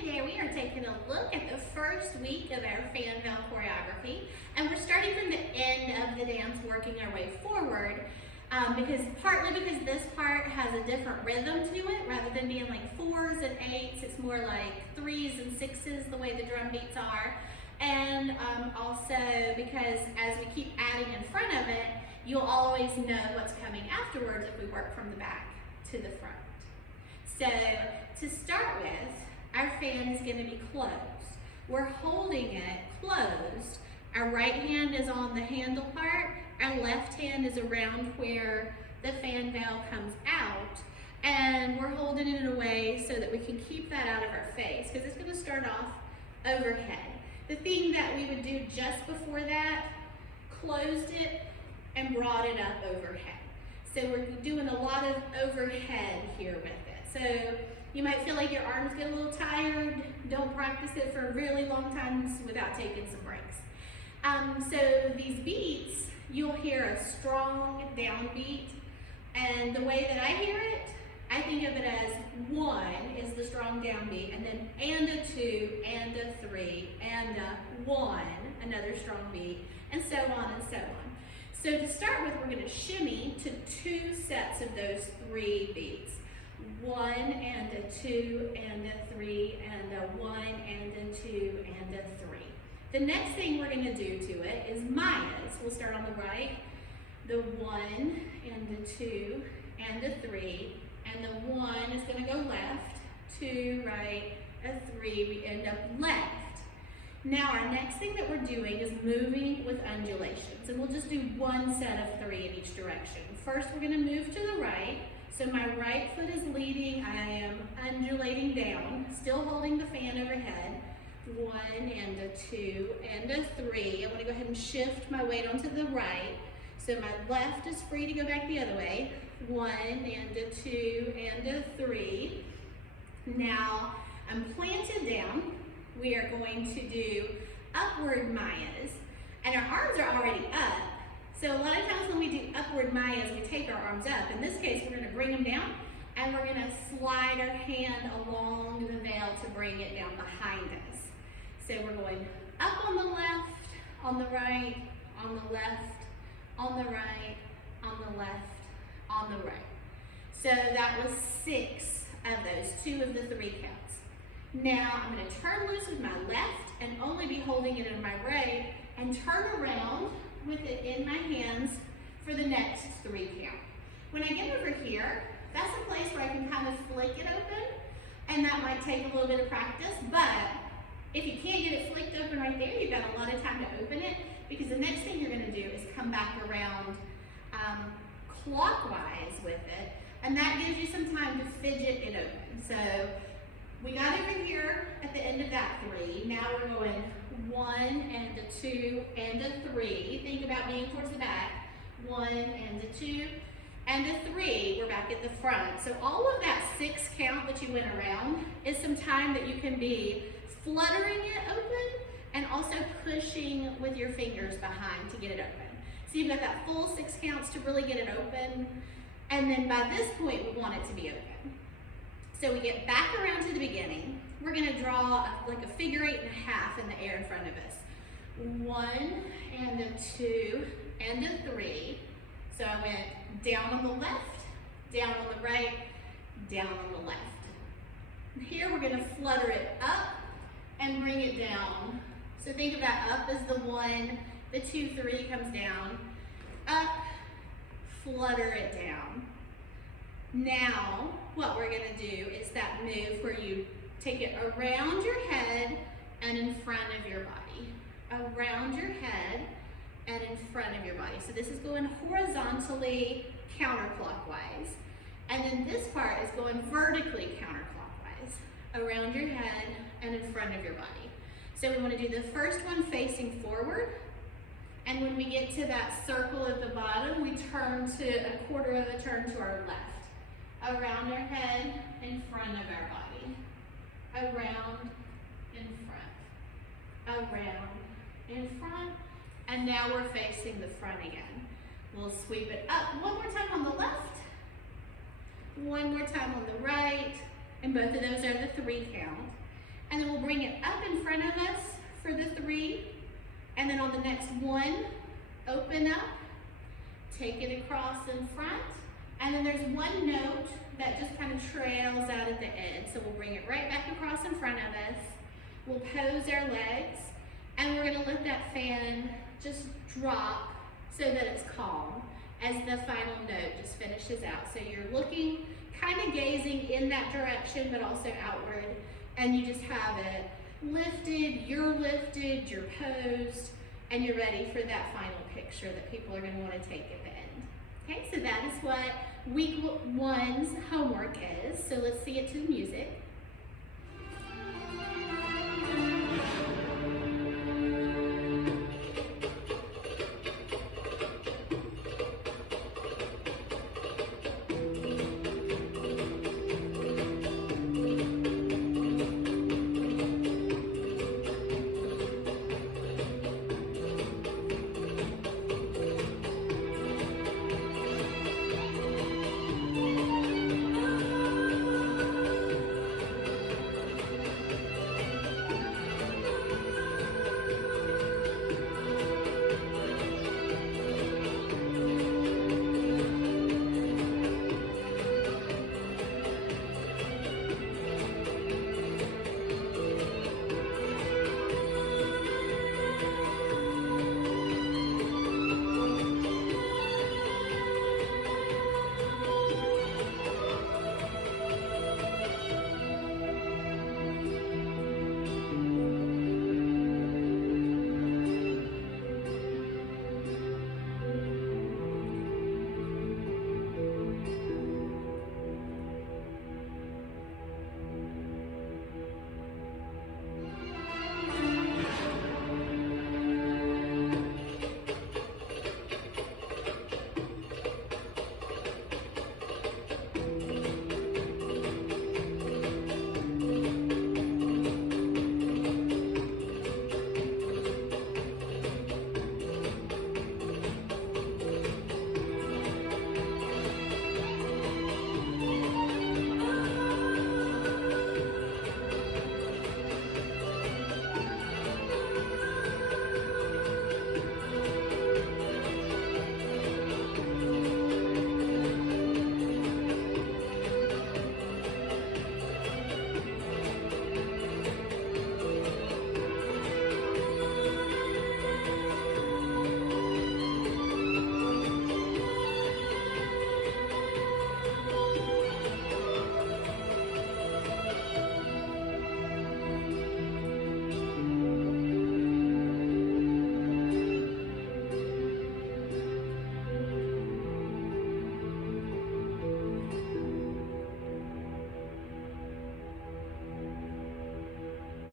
Hey there, we are taking a look at the first week of our fan bell choreography, and we're starting from the end of the dance, working our way forward, partly because this part has a different rhythm to it. Rather than being like 4s and 8s, it's more like 3s and 6s, the way the drum beats are. And also because as we keep adding in front of it, you'll always know what's coming afterwards if we work from the back to the front. So to start with, our fan is going to be closed. We're holding it closed. Our right hand is on the handle part. Our left hand is around where the fan bell comes out. And we're holding it in a way so that we can keep that out of our face, because it's going to start off overhead. The thing that we would do just before that, closed it and brought it up overhead. So we're doing a lot of overhead here with it. So you might feel like your arms get a little tired. Don't practice it for really long times without taking some breaks. So these beats, you'll hear a strong downbeat. And the way that I hear it, I think of it as 1 is the strong downbeat, and then and a 2, and a 3, and a 1, another strong beat, and so on and so on. So to start with, we're going to shimmy to 2 sets of those 3 beats. 1 and a 2 and a 3 and a 1 and a 2 and a 3. The next thing we're going to do to it is Maya's. We'll start on the right. The 1 and the 2 and a 3, and the 1 is going to go left, 2 right, a 3, we end up left. Now our next thing that we're doing is moving with undulations, and we'll just do 1 set of 3 in each direction. First we're going to move to the right. So my right foot is leading, I am undulating down, still holding the fan overhead. 1 and a 2 and a 3. I want to go ahead and shift my weight onto the right. So my left is free to go back the other way. 1 and a 2 and a 3. Now I'm planted down. We are going to do upward Mayas, and our arms are already up. So a lot of times when we do upward Mayas, we take our arms up. In this case, we're going to bring them down, and we're going to slide our hand along the veil to bring it down behind us. So we're going up on the left, on the right, on the left, on the right, on the left, on the right. So that was 6 of those, 2 of the 3 counts. Now I'm going to turn loose with my left and only be holding it in my right, and turn around with it in my hands for the next 3 count. When I get over here, that's a place where I can kind of flick it open, and that might take a little bit of practice, but if you can't get it flicked open right there, you've got a lot of time to open it, because the next thing you're going to do is come back around clockwise with it, and that gives you some time to fidget it open. So we got over here at the end of that 3. Now we're going 1 and a 2 and a 3. Think about being towards the back. 1 and a 2 and a 3. We're back at the front. So all of that 6 count that you went around is some time that you can be fluttering it open and also pushing with your fingers behind to get it open. So you've got that full 6 counts to really get it open, and then by this point we want it to be open. So we get back around to the beginning. We're going to draw like a figure 8 1/2 in the air in front of us. 1 and a 2 and a 3. So I went down on the left, down on the right, down on the left. Here we're going to flutter it up and bring it down. So think of that up as the 1, the 2, 3 comes down, up, flutter it down. Now, what we're going to do is that move where you take it around your head and in front of your body. Around your head and in front of your body. So this is going horizontally counterclockwise. And then this part is going vertically counterclockwise. Around your head and in front of your body. So we want to do the first one facing forward. And when we get to that circle at the bottom, we turn to a quarter of a turn to our left. Around our head, in front of our body. Around, in front. Around, in front. And now we're facing the front again. We'll sweep it up one more time on the left. One more time on the right. And both of those are the 3 count. and then we'll bring it up in front of us for the 3, and then on the next one, open up, take it across in front, and then there's one note that just kind of trails out at the end. So we'll bring it right back across in front of us, we'll pose our legs, and we're gonna let that fan just drop so that it's calm as the final note just finishes out. So you're looking, kind of gazing in that direction, but also outward, and you just have it lifted, you're posed, and you're ready for that final picture that people are going to want to take at the end. Okay, so that is what week 1's homework is. So let's see it to the music.